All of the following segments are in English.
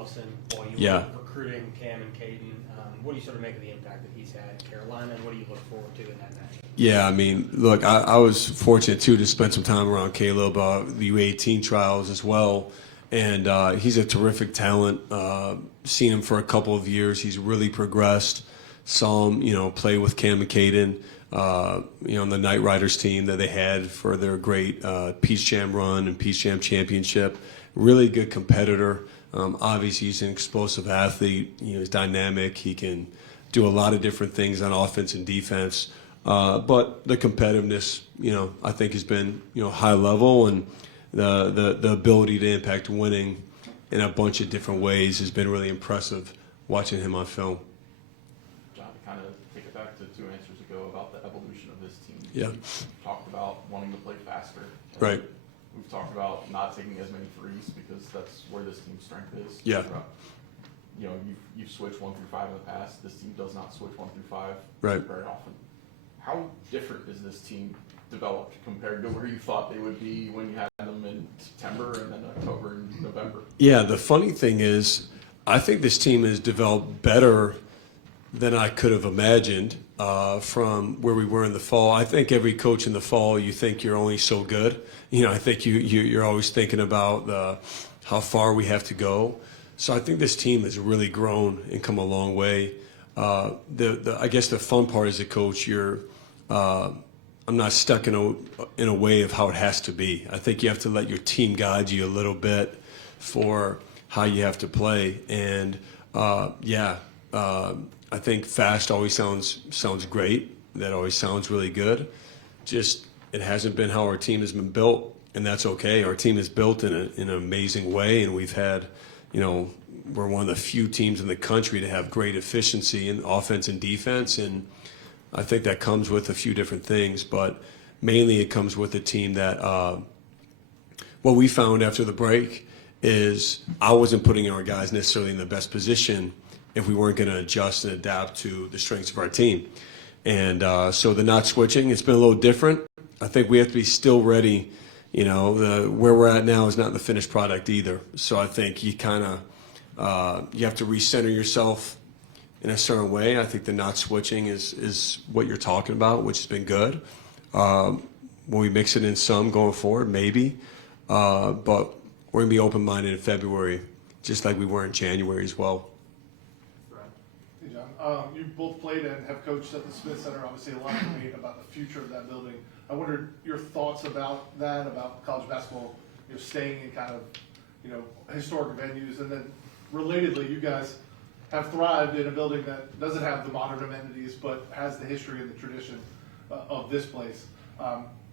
Wilson while you Yeah. were recruiting Cam and Caden. What do you sort of make of the impact that he's had at Carolina, and what do you look forward to in that matchup? Yeah, I mean, look, I was fortunate, too, to spend some time around Caleb, the U18 trials as well. And he's a terrific talent. Seen him for a couple of years. He's really progressed. Saw him, play with Cam and Caden, on the Knight Riders team that they had for their great Peach Jam run and Peach Jam championship. Really good competitor. Obviously, he's an explosive athlete. He's dynamic. He can do a lot of different things on offense and defense. But the competitiveness, I think has been, high level, and the ability to impact winning in a bunch of different ways has been really impressive watching him on film. John, to kind of take it back to 2 answers ago about the evolution of this team. Yeah. We've talked about wanting to play faster. Right. We've talked about not taking as many threes because that's where this team's strength is. Yeah. You've switched 1 through 5 in the past. This team does not switch 1 through 5 Right. very often. How different is this team developed compared to where you thought they would be when you had them in September and then October and November? Yeah, the funny thing is, I think this team has developed better than I could have imagined from where we were in the fall. I think every coach in the fall, you think you're only so good. I think you're always thinking about how far we have to go. So I think this team has really grown and come a long way. I guess the fun part as a coach, I'm not stuck in a way of how it has to be. I think you have to let your team guide you a little bit for how you have to play. And I think fast always sounds great. That always sounds really good. Just it hasn't been how our team has been built, and that's okay. Our team is built in an amazing way, and we've had, we're one of the few teams in the country to have great efficiency in offense and defense, and I think that comes with a few different things, but mainly it comes with a team that what we found after the break is I wasn't putting our guys necessarily in the best position if we weren't going to adjust and adapt to the strengths of our team. And so the not switching, it's been a little different. I think we have to be still ready. Where we're at now is not the finished product either. So I think you kind of you have to recenter yourself in a certain way. I think the not switching is what you're talking about, which has been good. When we mix it in some going forward, maybe. But we're going to be open-minded in February, just like we were in January as well. Hey, John. You both played and have coached at the Smith Center. Obviously, a lot of debate about the future of that building. I wondered your thoughts about that, about college basketball, staying in kind of, historic venues. And then, relatedly, you guys have thrived in a building that doesn't have the modern amenities, but has the history and the tradition of this place.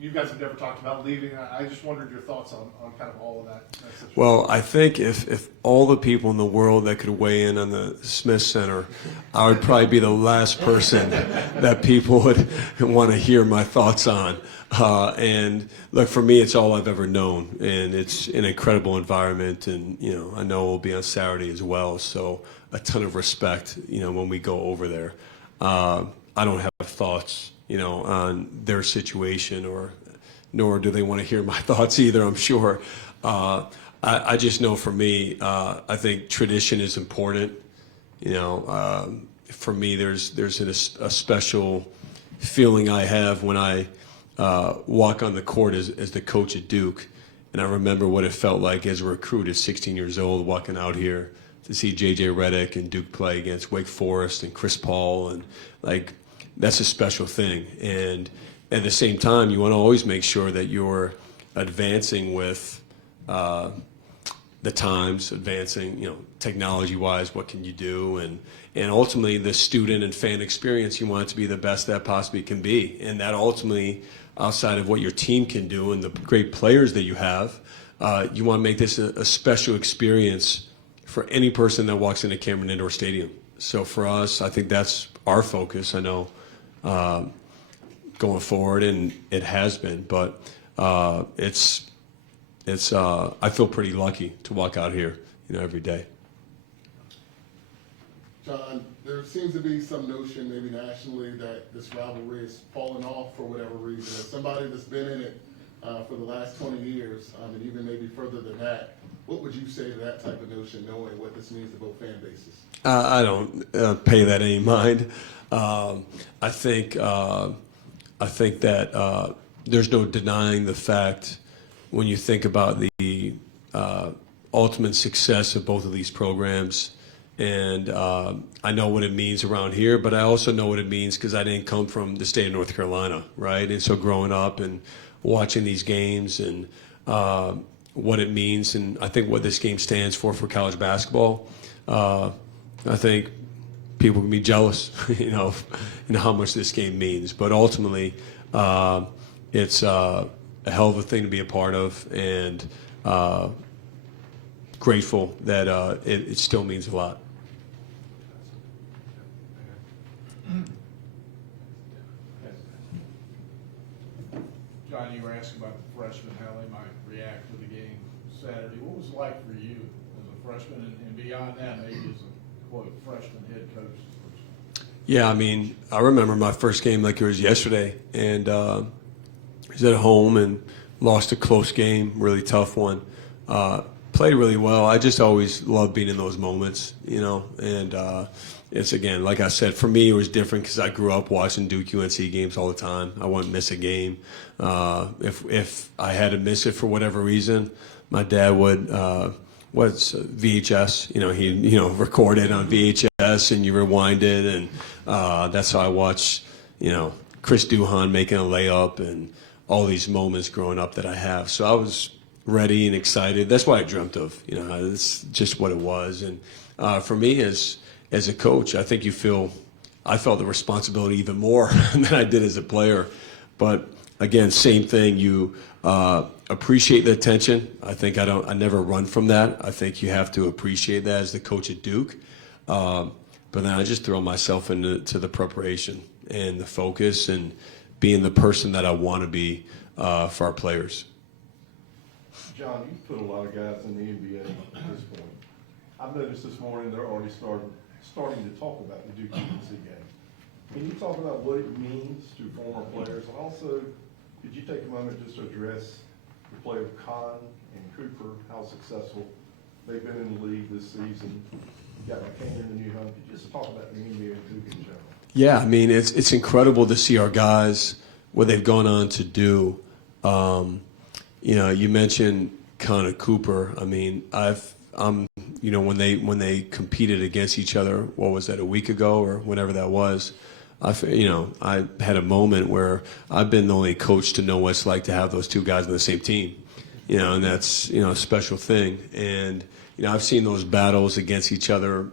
You guys have never talked about leaving. I just wondered your thoughts on kind of all of that situation. Well, I think if all the people in the world that could weigh in on the Smith Center, I would probably be the last person that people would want to hear my thoughts on. And look, for me, it's all I've ever known, and it's an incredible environment. And I know we'll be on Saturday as well, so a ton of respect. When we go over there, I don't have thoughts on their situation, nor do they want to hear my thoughts either, I'm sure. I just know for me, I think tradition is important. For me, there's a special feeling I have when I walk on the court as the coach at Duke. And I remember what it felt like as a recruit at 16 years old, walking out here to see J.J. Redick and Duke play against Wake Forest and Chris Paul, and that's a special thing. And at the same time, you want to always make sure that you're advancing with the times, advancing, technology-wise, what can you do? And ultimately, the student and fan experience, you want it to be the best that possibly can be. And that ultimately, outside of what your team can do and the great players that you have, you want to make this a special experience for any person that walks into Cameron Indoor Stadium. So for us, I think that's our focus. I know going forward, and it has been, but it's I feel pretty lucky to walk out here, every day. John, there seems to be some notion, maybe nationally, that this rivalry is falling off for whatever reason. As somebody that's been in it for the last 20 years, and even maybe further than that, What would you say to that type of notion, knowing what this means to both fan bases? I don't pay that any mind. I think that there's no denying the fact when you think about the ultimate success of both of these programs. And I know what it means around here, but I also know what it means because I didn't come from the state of North Carolina, right? And so growing up and watching these games and what it means, and I think what this game stands for college basketball, I think people can be jealous, you know how much this game means. But ultimately, it's a hell of a thing to be a part of, and grateful that it still means a lot. John, you were asking about the freshmen, how they might react to the game Saturday. What was it like for you as a freshman, and beyond that, maybe as a, quote, freshman head coach? Yeah, I mean, I remember my first game like it was yesterday, and I was at home and lost a close game, really tough one. Played really well. I just always love being in those moments, you know, and it's, again, like I said, for me it was different because I grew up watching Duke UNC games all the time. I wouldn't miss a game. If I had to miss it for whatever reason, my dad would, what's VHS, he recorded on VHS and you rewind it, and that's how I watched, Chris Duhon making a layup and all these moments growing up that I have. So I was ready and excited. That's what I dreamt of. It's just what it was. And for me as a coach, I think I felt the responsibility even more than I did as a player. But again, same thing. You appreciate the attention. I think I never run from that. I think you have to appreciate that as the coach at Duke. But then I just throw myself into the preparation and the focus and being the person that I want to be for our players. John, you've put a lot of guys in the NBA at this point. I've noticed this morning they're already starting to talk about the Duke UNC game. Can you talk about what it means to former players? And also, could you take a moment just to address the play of Kahn and Cooper, how successful they've been in the league this season? You got McCain and New Hunt. Could you just talk about the NBA and Duke in general? Yeah, I mean, it's incredible to see our guys, what they've gone on to do. You mentioned Connor Cooper. I mean, when they competed against each other, what was that, a week ago or whenever that was? I had a moment where I've been the only coach to know what it's like to have those two guys on the same team, and that's, a special thing. And, I've seen those battles against each other,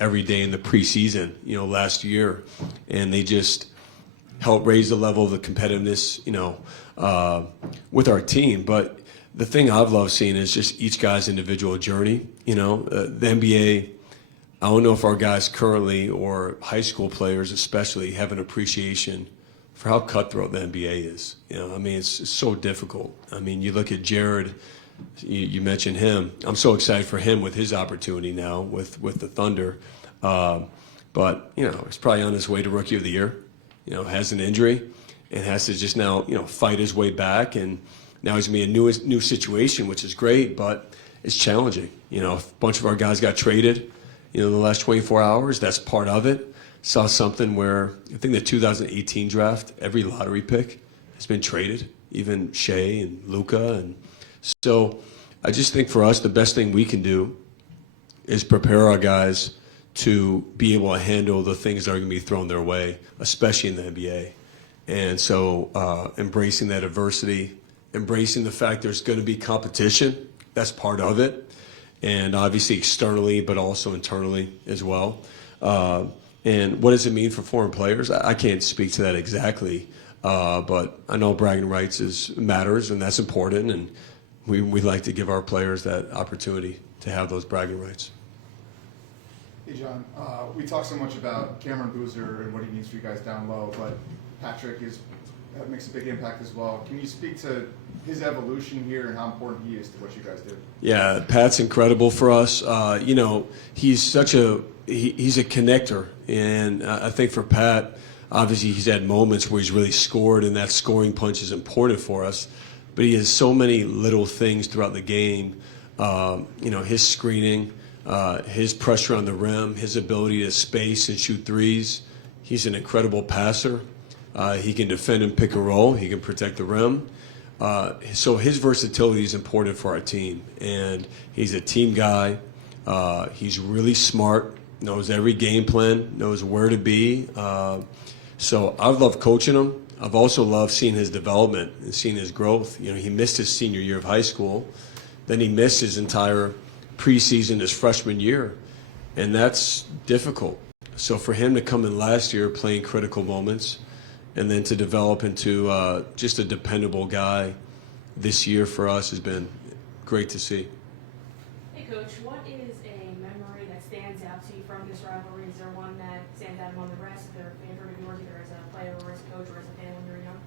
every day in the preseason, last year, and they just help raise the level of the competitiveness, with our team. But the thing I've loved seeing is just each guy's individual journey. The NBA, I don't know if our guys currently or high school players especially have an appreciation for how cutthroat the NBA is. It's so difficult. I mean, you look at Jared, you mentioned him. I'm so excited for him with his opportunity now with the Thunder. But, he's probably on his way to Rookie of the Year, has an injury and has to just now, fight his way back. And now he's going to be a new situation, which is great, but it's challenging. A bunch of our guys got traded, in the last 24 hours. That's part of it. Saw something where I think the 2018 draft, every lottery pick has been traded, even Shea and Luka. And so I just think for us, the best thing we can do is prepare our guys to be able to handle the things that are going to be thrown their way, especially in the NBA. And so embracing that adversity, embracing the fact there's going to be competition, that's part of it. And obviously externally, but also internally as well. And what does it mean for foreign players? I can't speak to that exactly, but I know bragging rights matters, and that's important, and we like to give our players that opportunity to have those bragging rights. Hey, John. We talk so much about Cameron Boozer and what he means for you guys down low, but Patrick makes a big impact as well. Can you speak to his evolution here and how important he is to what you guys do? Yeah, Pat's incredible for us. He's he's a connector, and I think for Pat, obviously he's had moments where he's really scored, and that scoring punch is important for us. But he has so many little things throughout the game His screening, his pressure on the rim, his ability to space and shoot threes. He's an incredible passer. He can defend and pick and roll. He can protect the rim. So his versatility is important for our team. And he's a team guy. He's really smart, knows every game plan, knows where to be. So I've loved coaching him. I've also loved seeing his development and seeing his growth. He missed his senior year of high school. Then he missed his entire preseason his freshman year. And that's difficult. So for him to come in last year playing critical moments and then to develop into just a dependable guy this year for us has been great to see. Hey, Coach, what is a memory that stands out to you from this rivalry? Is there one that stands out among the rest? Is there a favorite of yours, either as a player or as a coach or as a fan when you were young?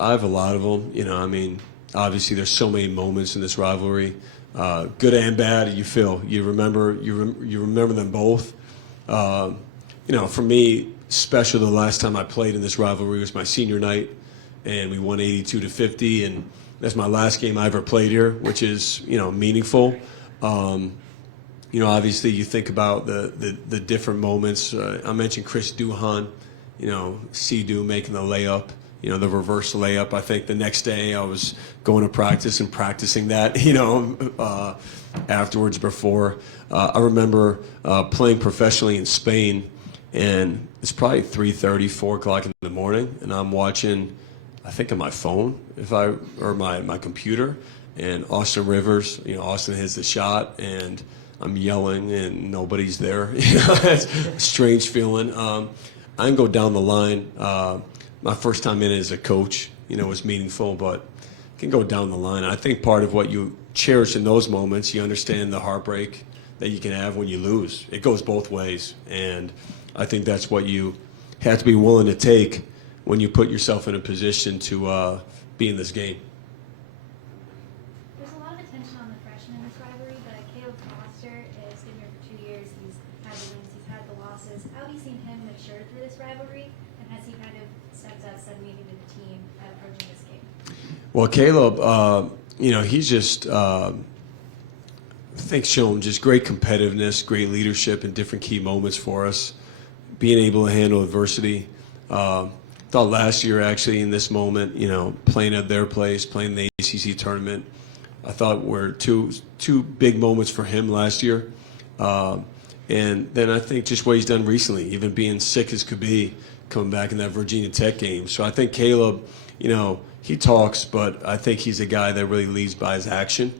I have a lot of them. Obviously there's so many moments in this rivalry, good and bad. You remember them both. For me, special the last time I played in this rivalry was my senior night, and we won 82-50, and that's my last game I ever played here, which is meaningful. Obviously you think about the different moments. I mentioned Chris Duhan, C-Du making the layup. The reverse layup. I think the next day I was going to practice and practicing that, afterwards before. I remember playing professionally in Spain, and it's probably 3:30, 4 o'clock in the morning, and I'm watching, I think on my phone, or my computer, and Austin Rivers, Austin hits the shot, and I'm yelling, and nobody's there. It's a strange feeling. I can go down the line. My first time in as a coach, was meaningful, but can go down the line. I think part of what you cherish in those moments, you understand the heartbreak that you can have when you lose. It goes both ways, and I think that's what you have to be willing to take when you put yourself in a position to be in this game. There's a lot of attention on the freshmen in this rivalry, but Caleb Foster has been here for 2 years. He's had the wins, he's had the losses. How have you seen him mature through this rivalry, and has he kind of stepped up, said maybe to the team approaching this game? Well, Caleb, he's just, I think, shown just great competitiveness, great leadership in different key moments for us, being able to handle adversity. Thought last year, actually, in this moment, playing at their place, playing the ACC tournament, I thought were two big moments for him last year. And then I think just what he's done recently, even being sick as could be, coming back in that Virginia Tech game. So I think Caleb, he talks, but I think he's a guy that really leads by his action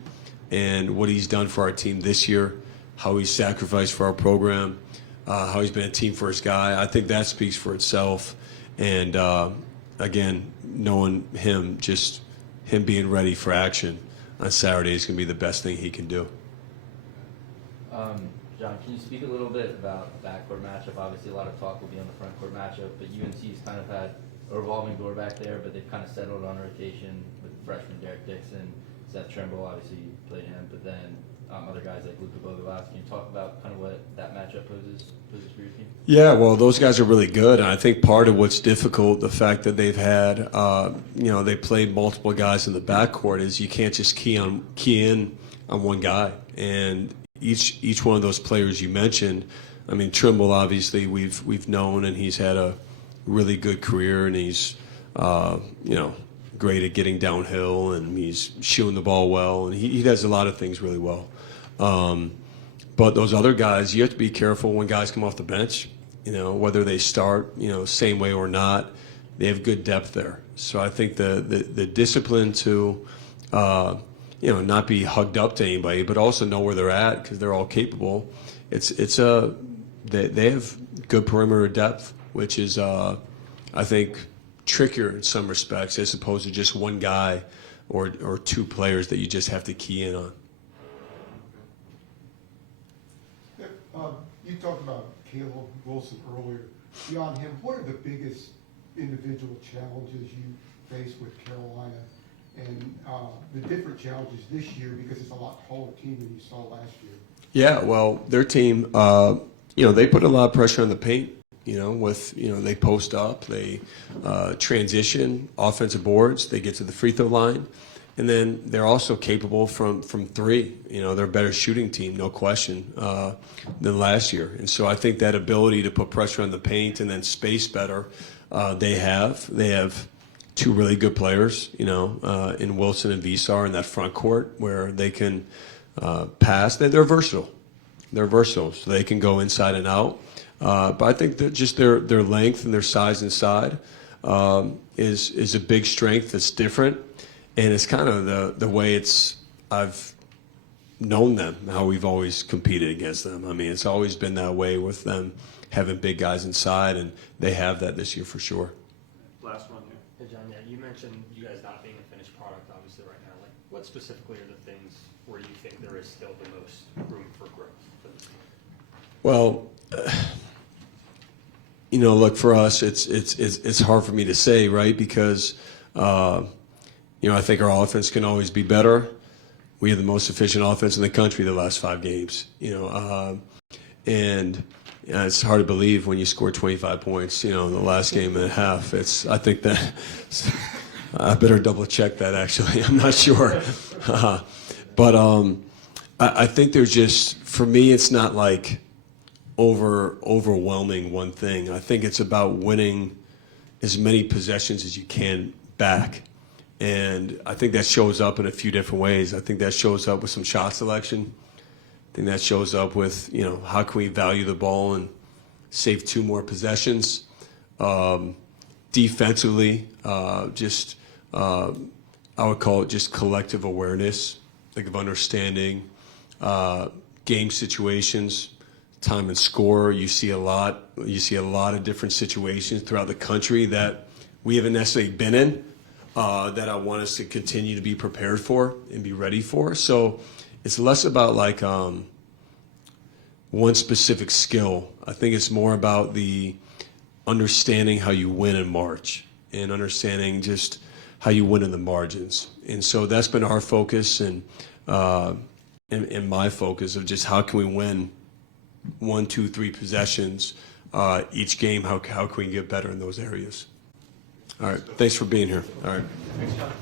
and what he's done for our team this year, how he's sacrificed for our program, how he's been a team first guy. I think that speaks for itself. And again, knowing him, just him being ready for action on Saturday is going to be the best thing he can do. Jon, can you speak a little bit about the backcourt matchup? Obviously, a lot of talk will be on the front court matchup, but UNC's kind of had a revolving door back there, but they've kind of settled on rotation with freshman Derek Dixon, Seth Trimble, obviously you played him, but then other guys like Luka Bogolas. Can you talk about kind of what that matchup poses for your team? Yeah, well, those guys are really good. And I think part of what's difficult, the fact that they've had, they played multiple guys in the backcourt, is you can't just key in on one guy. And each one of those players you mentioned, Trimble, obviously we've known, and he's had a really good career, and he's great at getting downhill, and he's shooting the ball well, and he does a lot of things really well. But those other guys, you have to be careful when guys come off the bench, whether they start, same way or not. They have good depth there. So I think the discipline to, not be hugged up to anybody, but also know where they're at because they're all capable. They have good perimeter depth, which is, I think, trickier in some respects as opposed to just one guy or two players that you just have to key in on. You talked about Caleb Wilson earlier. Beyond him, what are the biggest individual challenges you face with Carolina, and the different challenges this year, because it's a lot taller team than you saw last year? Yeah, well, their team, they put a lot of pressure on the paint. They post up, they transition offensive boards, they get to the free throw line, And then they're also capable from three. You know, they're a better shooting team, no question, than last year. And so I think that ability to put pressure on the paint and then space better, they have. They have two really good players, you know, in Wilson and Visar in that front court where they can pass. They're versatile. They're versatile, so they can go inside and out. But I think that just their length and their size inside is a big strength that's different. And it's kind of the way I've known them, how we've always competed against them. I mean, it's always been that way with them having big guys inside, and they have that this year for sure. Last one here. Hey, John, yeah, you mentioned you guys not being a finished product, obviously, right now. Like, what specifically are the things where you think there is still the most room for growth for this team? Well, you know, look, for us, it's hard for me to say, right? Because you know, I think our offense can always be better. We have the most efficient offense in the country the last 5 games. You know, and you know, it's hard to believe when you score 25 points. You know, in the last game and a half. I think that I better double check that. Actually, I'm not sure. But I think there's just, for me, it's not like overwhelming one thing. I think it's about winning as many possessions as you can back. And I think that shows up in a few different ways. I think that shows up with some shot selection. I think that shows up with, you know, how can we value the ball and save 2 more possessions. Defensively, I would call it just collective awareness, like of understanding game situations, time and score. You see a lot of different situations throughout the country that we haven't necessarily been in. That I want us to continue to be prepared for and be ready for. So it's less about like one specific skill. I think it's more about the understanding how you win in March and understanding just how you win in the margins. And so that's been our focus and my focus of just how can we win 1, 2, 3 possessions each game. How can we get better in those areas? All right. Thanks for being here. All right. Thanks, John.